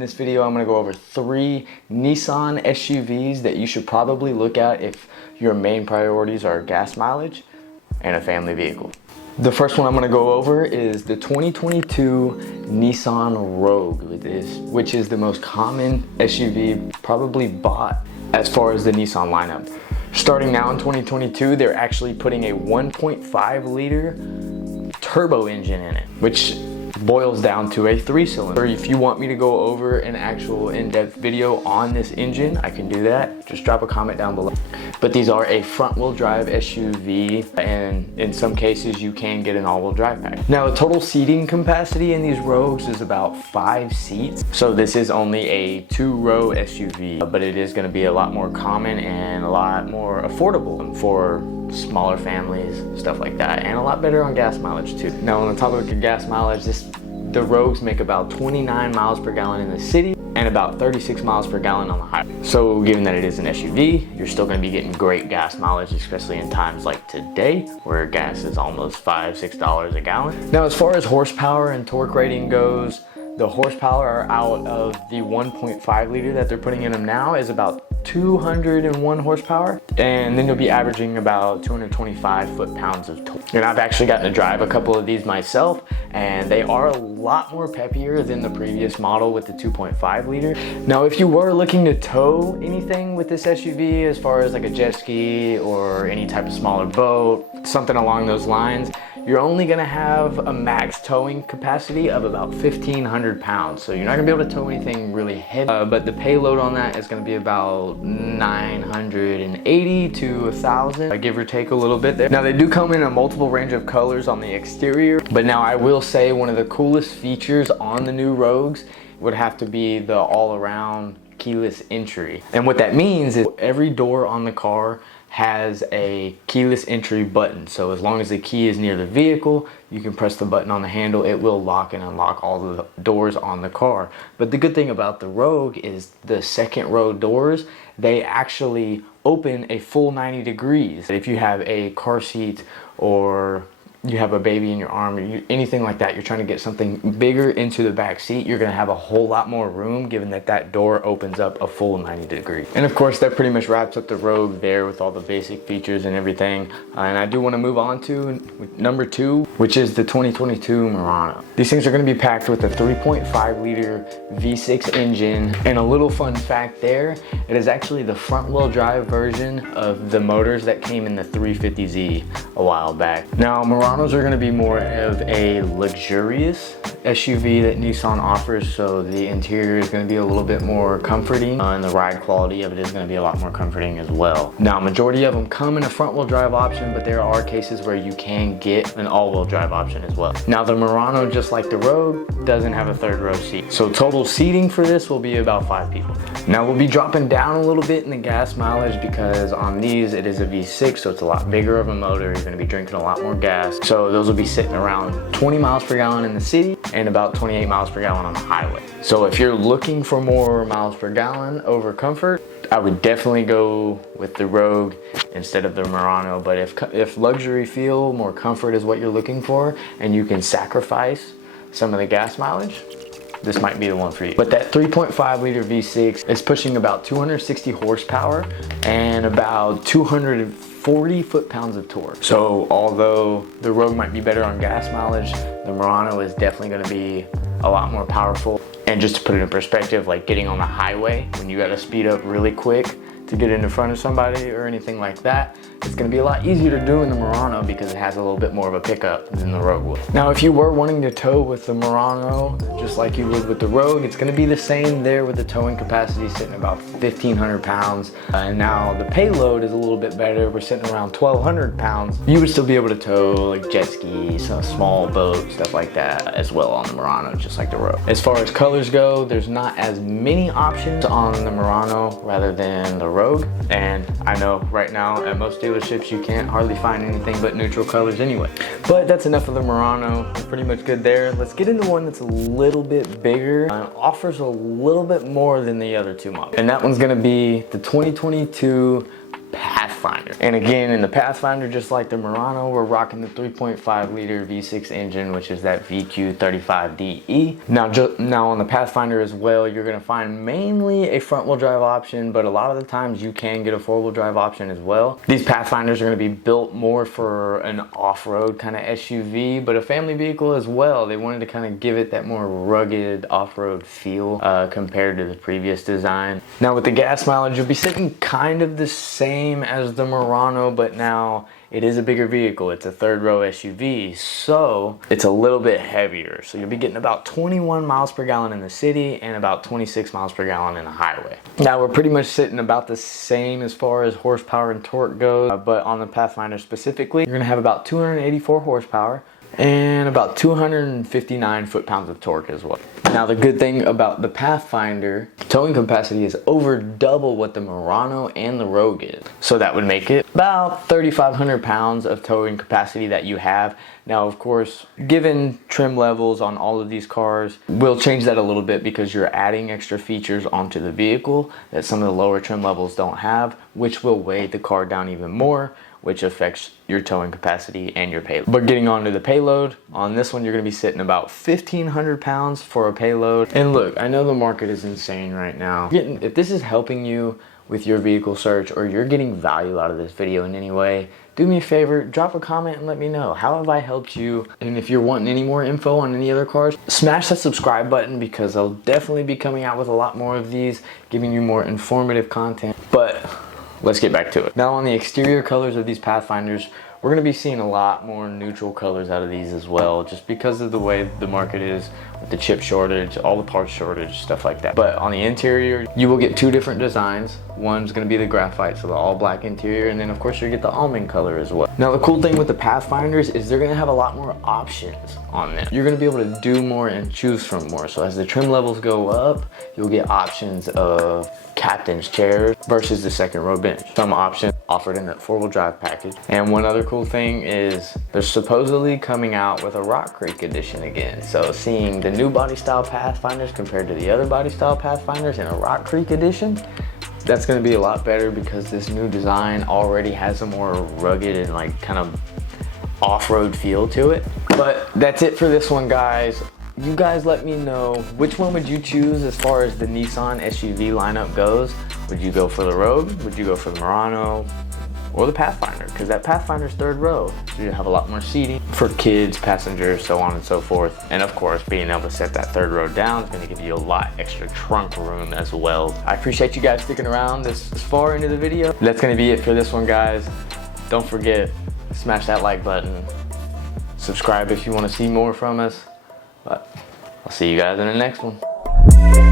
In this video, I'm going to go over 3 Nissan SUVs that you should probably look at if your main priorities are gas mileage and a family vehicle. The first one I'm going to go over is the 2022 Nissan Rogue, which is the most common SUV probably bought as far as the Nissan lineup. Starting now in 2022, they're actually putting a 1.5 liter turbo engine in it, which boils down to a 3-cylinder. If you want me to go over an actual in-depth video on this engine, I can do that. Just drop a comment down below. But these are a front-wheel drive SUV, and in some cases you can get an all-wheel drive pack. Now, the total seating capacity in these Rogues is about 5 seats. So this is only a 2-row SUV, but it is going to be a lot more common and a lot more affordable for smaller families, stuff like that, and a lot better on gas mileage too. Now, on the topic of gas mileage, the Rogues make about 29 miles per gallon in the city and about 36 miles per gallon on the highway. So given that it is an SUV, you're still going to be getting great gas mileage, especially in times like today where gas is almost $5–6 a gallon. Now, as far as horsepower and torque rating goes, the horsepower out of the 1.5 liter that they're putting in them now is about 201 horsepower, and then you'll be averaging about 225 foot-pounds of torque. And I've actually gotten to drive a couple of these myself, and they are a lot more peppier than the previous model with the 2.5 liter. Now, if you were looking to tow anything with this SUV, as far as like a jet ski or any type of smaller boat, something along those lines, you're only gonna have a max towing capacity of about 1,500 pounds. So you're not gonna be able to tow anything really heavy, but the payload on that is gonna be about 980 to 1,000, give or take a little bit there. Now, they do come in a multiple range of colors on the exterior, but now I will say one of the coolest features on the new Rogues would have to be the all-around keyless entry. And what that means is every door on the car has a keyless entry button. So as long as the key is near the vehicle, you can press the button on the handle. It will lock and unlock all the doors on the car. But the good thing about the Rogue is the second row doors, they actually open a full 90 degrees. If you have a car seat or you have a baby in your arm or anything like that, you're trying to get something bigger into the back seat, you're going to have a whole lot more room given that that door opens up a full 90 degrees. And of course, that pretty much wraps up the Rogue there with all the basic features and everything. And I do want to move on to number 2, which is the 2022 Murano. These things are going to be packed with a 3.5 liter V6 engine. And a little fun fact there, it is actually the front wheel drive version of the motors that came in the 350Z a while back. Now, Muranos are going to be more of a luxurious SUV that Nissan offers, so the interior is going to be a little bit more comforting, and the ride quality of it is going to be a lot more comforting as well. Now, majority of them come in a front-wheel drive option, but there are cases where you can get an all-wheel drive option as well. Now, the Murano, just like the Rogue, doesn't have a 3rd row seat, so total seating for this will be about 5 people. Now, we'll be dropping down a little bit in the gas mileage because on these it is a V6, so it's a lot bigger of a motor. You're going to be drinking a lot more gas. So those will be sitting around 20 miles per gallon in the city and about 28 miles per gallon on the highway. So if you're looking for more miles per gallon over comfort, I would definitely go with the Rogue instead of the Murano. But if luxury feel, more comfort is what you're looking for, and you can sacrifice some of the gas mileage, this might be the one for you. But that 3.5 liter V6 is pushing about 260 horsepower and about 240 foot-pounds of torque. So although the Rogue might be better on gas mileage, the Murano is definitely going to be a lot more powerful. And just to put it in perspective, like getting on the highway when you got to speed up really quick to get in front of somebody or anything like that, it's going to be a lot easier to do in the Murano because it has a little bit more of a pickup than the Rogue will. Now, if you were wanting to tow with the Murano, just like you would with the Rogue, it's going to be the same there with the towing capacity sitting about 1,500 pounds. And now the payload is a little bit better. We're sitting around 1,200 pounds. You would still be able to tow like jet skis, small boats, stuff like that as well on the Murano, just like the Rogue. As far as colors go, there's not as many options on the Murano rather than the Rogue. And I know right now at most dealerships you can't hardly find anything but neutral colors anyway. But that's enough of the Murano. We're pretty much good there. Let's get into one that's a little bit bigger and offers a little bit more than the other 2 models. And that one's gonna be the 2022 Pathfinder. Pathfinder. And again, in the Pathfinder, just like the Murano, we're rocking the 3.5 liter V6 engine, which is that VQ35DE. Now on the Pathfinder as well, you're gonna find mainly a front wheel drive option, but a lot of the times you can get a 4-wheel drive option as well. These Pathfinders are gonna be built more for an off-road kind of SUV, but a family vehicle as well. They wanted to kind of give it that more rugged off-road feel compared to the previous design. Now with the gas mileage, you'll be sitting kind of the same as the Murano, but now it is a bigger vehicle. It's a third row SUV, so it's a little bit heavier. So you'll be getting about 21 miles per gallon in the city and about 26 miles per gallon in the highway. Now we're pretty much sitting about the same as far as horsepower and torque goes, but on the Pathfinder specifically, you're gonna have about 284 horsepower and about 259 foot-pounds of torque as well. Now the good thing about the Pathfinder, towing capacity is over double what the Murano and the Rogue is. So that would make it about 3,500 pounds of towing capacity that you have. Now of course, given trim levels on all of these cars, we'll change that a little bit because you're adding extra features onto the vehicle that some of the lower trim levels don't have, which will weigh the car down even more, which affects your towing capacity and your payload. But getting on to the payload, on this one you're gonna be sitting about 1,500 pounds for a payload. And look, I know the market is insane right now. If this is helping you with your vehicle search or you're getting value out of this video in any way, do me a favor, drop a comment and let me know. How have I helped you? And if you're wanting any more info on any other cars, smash that subscribe button because I'll definitely be coming out with a lot more of these, giving you more informative content. But let's get back to it. Now on the exterior colors of these Pathfinders, we're gonna be seeing a lot more neutral colors out of these as well, just because of the way the market is with the chip shortage, all the parts shortage, stuff like that. But on the interior, you will get two different designs. One's gonna be the graphite, so the all black interior, and then of course you get the almond color as well. Now the cool thing with the Pathfinders is they're gonna have a lot more options on them. You're gonna be able to do more and choose from more. So as the trim levels go up, you'll get options of captain's chairs versus the second row bench. Some options offered in that 4-wheel drive package. And one other cool thing is they're supposedly coming out with a Rock Creek edition again. So seeing the new body style Pathfinders compared to the other body style Pathfinders in a Rock Creek edition, that's gonna be a lot better because this new design already has a more rugged and like kind of off-road feel to it. But that's it for this one, guys. You guys let me know, which one would you choose as far as the Nissan SUV lineup goes? Would you go for the Rogue? Would you go for the Murano? Or the Pathfinder? Because that Pathfinder's third row, so you have a lot more seating for kids, passengers, so on and so forth. And of course, being able to set that third row down is going to give you a lot extra trunk room as well. I appreciate you guys sticking around this far into the video. That's going to be it for this one, guys. Don't forget, smash that like button. Subscribe if you want to see more from us. But I'll see you guys in the next one.